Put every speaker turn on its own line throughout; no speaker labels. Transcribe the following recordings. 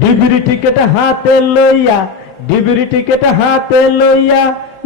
ডিবিরি ticket হাতে লইয়া ডিবিরি ticket হাতে লইয়া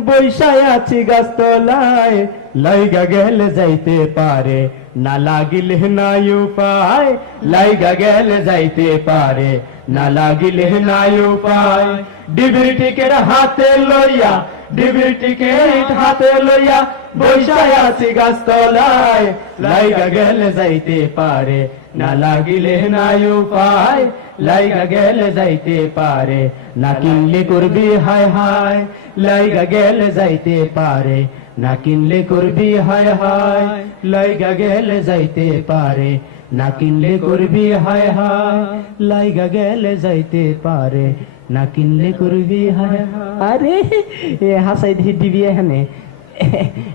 বৈশায় আছি গাছতলায়। লাইগা গেলে যাইতে পারে, না লাগিলে নাই উপায়। লাইগা গেলে যাইতে পারে, না লাগিলে নাই উপায়। ডিবিরি টিকেট হাতে লইয়া, ডিবিরি টিকেট হাতে লইয়া বৈশায় আছি গাছতলায়। লাইগা গেলে যাইতে পারে, না লাগিলে নাই উপায়। লাইগা গেলে যাইতে পারে, না কিনলে করবি হায় হায়। লাইগা গেলে যাইতে পারে না কিনলে করবি হায় হায় লাইগা গেলে যাইতে পারে না কিনলে করবি হায় হায় লাইগা গেলে যাইতে পারে না কিনলে করবি হায় হায় আরে এ হাসাই দি দিবি এখানে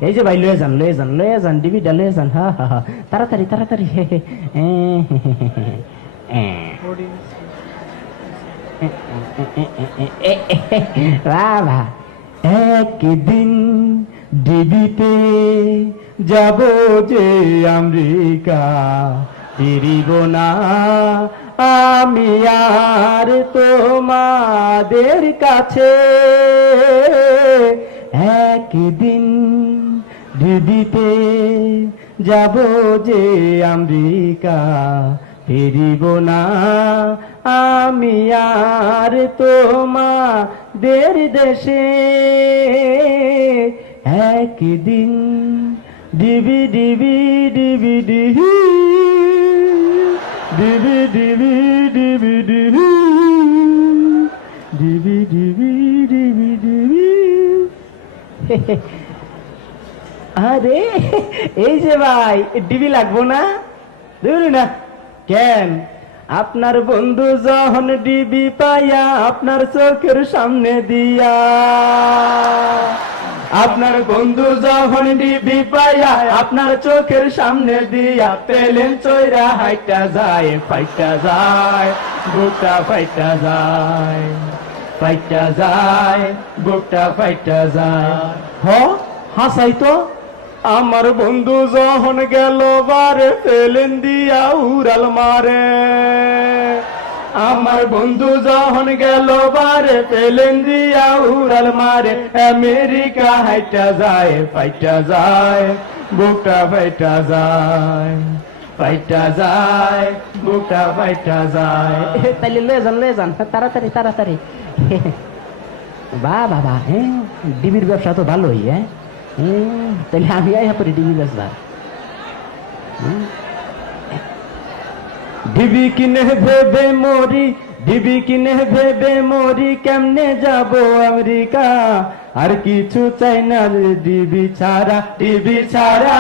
এই যে ভাই লয়ে যান লয়ে যান লয়ে যান ডিবিটা লয়ে যান হা হা হা তাড়াতাড়ি তাড়াতাড়ি হে হে এ, হে, হে, হে, হে। এ। বাবা একদিন ডিবিতে যাব যে আমেরিকা, ফিরিব না। আমি আর তোমাদের কাছে একদিন ডিবিতে যাব যে আমেরিকা, ফিরিব না। আমি আর তোমাদের দেশে একদিন ডিবি ডিবি ডিবি ডিবি ডিবি ডিবি ডিবি ডিবি ডিবি ডিবি ডিবি ডিবি আরে এই যে ভাই ডিবি লাগবো না ধরুন না কেন আপনার বন্ধু যখন ডিবি পাইয়া আপনার চোখের সামনে দিয়া আপনার বন্ধু যখন ডিবি পাইয়া আপনার চোখের সামনে দিয়া পেলেন চৈরা হাইটা যায় ফাইটা যায় বুকটা ফাইটা যায় ফাইটা যায় বুকটা ফাইটা যায়। হ হাসাই তো। আমার বন্ধু যখন গেল বারে পেলেন দিয়া উড়াল মারে। আমার বন্ধু যখন গেল বারে ফেলেন দিয়া উড়াল মারে আমেরিকা হাইটা যায় ফাইটা যায় বুকটা ফাইটা যায় ফাইটা যায় বুকটা ফাইটা যায়। তাইলে লয়ে যান লয়ে যান তাড়াতাড়ি তাড়াতাড়ি। বা বাবা হ্যাঁ ডিবির ব্যবসা তো ভালোই হ্যাঁ হুম, তাহলে আমি আই হাপরি ডিবি বেচবার ডিবি কিনে ভেবে মরি? ডিবি কিনে ভেবে মরি? কেমনে যাব আমেরিকা? আর কিছু চাই না যে ডিবি ছাড়া ডিবি ছাড়া।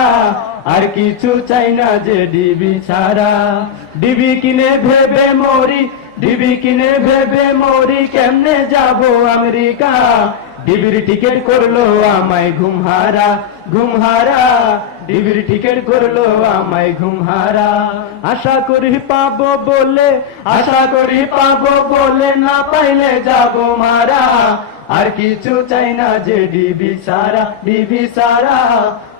আর কিছু চাই না যে ডিবি ছাড়া। ডিবি কিনে ভেবে মরি? ডিবি কিনে ভেবে মরি? কেমনে যাব আমেরিকা? ডিবির টিকিট করল আমায় ঘুমহারা ঘুমহারা। ডিবির টিকিট করল আমায় ঘুমহারা। আশা করি পাবো বলে, আশা করি পাবো বলে না পাইলে যাব মারা। আর কিছু চাই না যে ডিবি সারা ডিবি সারা।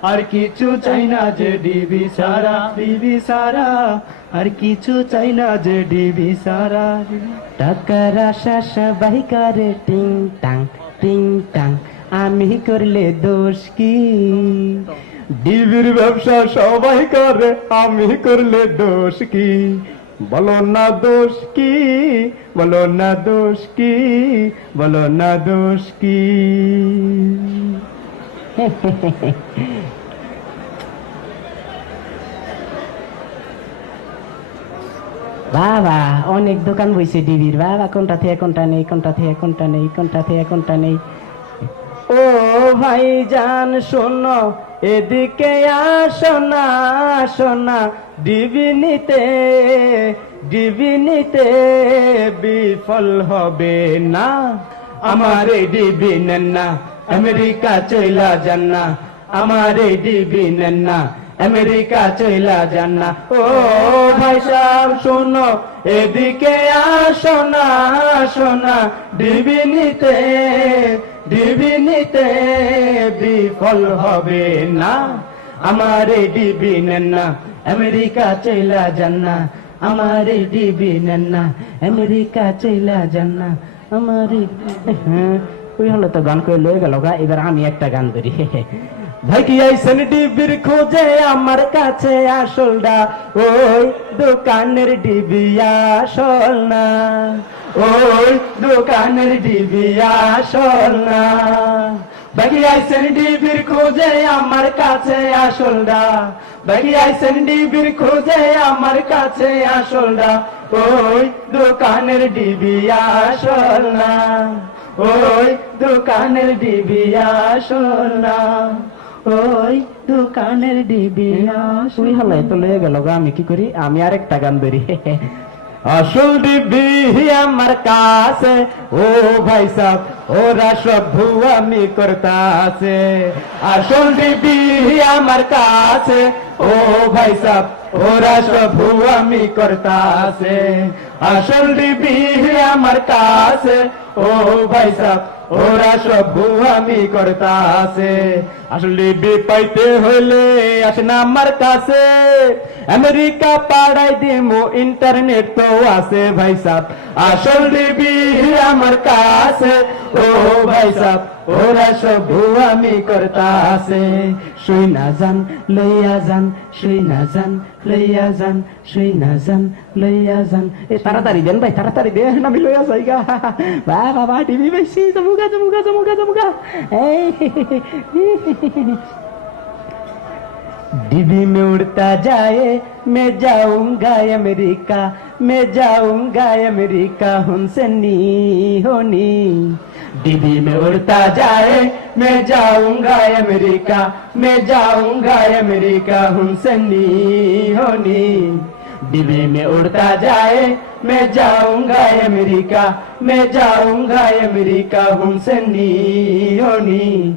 আর কিছু চাই না যে ডিবি সারা ডিবি সারা। আর কিছু চাই না যে ডিবি সারা। টাকার আশা সবাই করে টিং টাং টিং টাং। আমি করলে দোষ কি? ডিবির ব্যবসা সবাই করে আমি করলে দোষ কি? বলো না দোষ কি? বলো না দোষ কি? বলো না দোষ কি? বাবা, অনেক দোকান বইছে ডিবির বাবা, কোনটা থেকে, কোনটা নেই, কোনটা থেকে, কোনটা নেই, কোনটা থেকে, কোনটা নেই। ও ভাই জান, শোনো, এদিকে আসো না আসো না। ডিবি নিতে ডিবি নিতে বিফল হবে না। আমার এই ডিবি নেন না, আমেরিকা চইলা যান না। আমার এই ডিবি নেন না আমেরিকা চইলা যান না ও ভাই সাহেব শোনো এদিকে আসো না না। ডিবি নিতে ডিবি নিতে বিফল হবে না। আমার ডিবি নেন না আমেরিকা চইলা যান না আমার ডিবি নেন না আমেরিকা চইলা যান না আমার হ্যাঁ, ওই হলো তো গান করে লয়ে গেল গা এবার আমি একটা গান ধরি ভাই কি ডিবির খোঁজে আমার কাছে আসলডা ওই দোকানের ডিবি আসল না। ওই দোকানের ডিবি আসল না। বাকি আইসেন ডিবির খোঁজে আমার কাছে আসলডা বাকি আইসেন ডিবির খোঁজে আমার কাছে আসলডা ওই দোকানের ডিবি আসল না। ওই দোকানের ডিবি আসল না। ওই দোকানের ডিবি আসল হলাই তো লয়ে গেল গো, আমি কি করি? আমি আরেকটা গান ধরি। আসল ডিবি আমার কাছে ও ভাই সাহ ওরা সব ভুয়ামি করতাছে। আসল ডিবি আমার কাছে ও ভাই সাহ ওরা সব ভুয়ামি করতাছে। আসল ডিবি আমার কাছে ও ভাই সাহ ওরা সব ভুয়ামি করতাছে। আসল ডিবি পাইতে হইলে না আমার কাছে। আমেরিকা পাড়াই দিমু, ইন্টারনেট তো আছে ভাই সাহ আসল ডিবি আমার কাছে। ও ভাই সাহ ওরা সব ভুয়ামি করতাছে। শুই না যান, লইয়া যান, শুই না যান, লইয়া যান, শুই না যান, লইয়া যান। এ, তাড়াতাড়ি দেন ভাই, তাড়াতাড়ি দেন, আমি লইয়া যাই গা। বা বাবা টিভি বেশি, জমুগা জমুগা জমুগা জমুগা। এই डिबी में उड़ता जाए, मैं जाऊँगा अमेरिका, मैं जाऊँगा अमेरिका, उनसे नी होनी। डिबी में उड़ता जाए, मैं जाऊँगा अमेरिका, मैं जाऊँगा अमेरिका, उनसे नी होनी। डिबी में उड़ता जाए, मैं जाऊँगा अमेरिका, मैं जाऊँगा अमेरिका, उनसे नी होनी।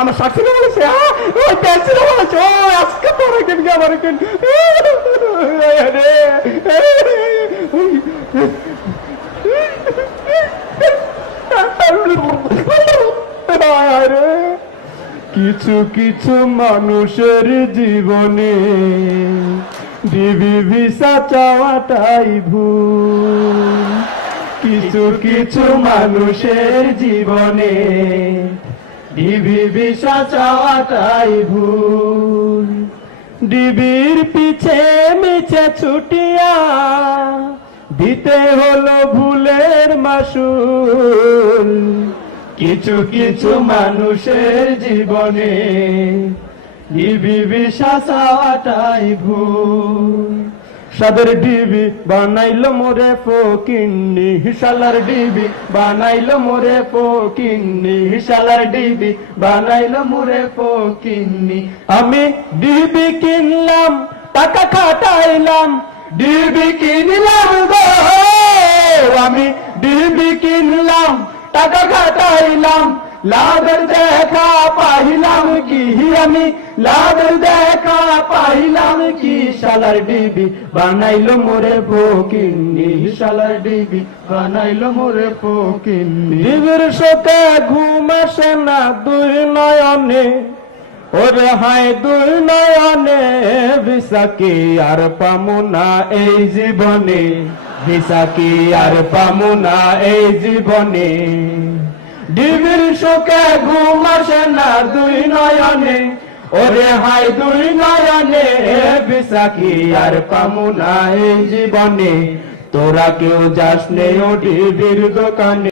আমার শাশুড়ি বলেছে ওই পেন্সিল বলেছে আজকে তো রেখেন গে আমার কিছু কিছু মানুষের জীবনে দিবি ভিসা চাওয়াটাই ভুল। কিছু কিছু মানুষের জীবনে ডিবি বিষা চাওয়াটাই ভুল। ডিবির পিছে মিছে ছুটিয়া দিতে হলো ভুলের মাসুল। কিছু কিছু মানুষের জীবনে ডিবি বিষা চাওয়াটাই ভুল। সাদের ডিবি বানাইল মোরে ফকিন্নি হিসালার ডিবি বানাইল মোরে ফকিন্নি হিসালার ডিবি বানাইল মোরে ফকিন্নি। আমি ডিবি কিনলাম, টাকা খাটাইলাম, ডিবি কিনলাম গো। আমি ডিবি কিনলাম, টাকা খাটাইলাম লাদের দেখা পাহিলাম কি আমি লাদের দেখা পাহিলাম কি শালার ডিবি বানাইলো মোরে ফকিন্নি, শালার ডিবি বানাইলো মোরে ফকিন্নি। ডিবির শোকে ঘুম আসে না দুই নয়নে। ওরে হায় দুই নয়নে বিশাকি আর পামুনা এই জীবনে? বিশাকি আর পামুনা এই জীবনে? ডিবির শোকে ঘুম আসে না, দুই নয়নে। ওরে হাই, দুই নয়নে বিশাখী আর পামুনা এই জীবনে। তোরা কেউ যাস নে ও ডিবির দোকানে।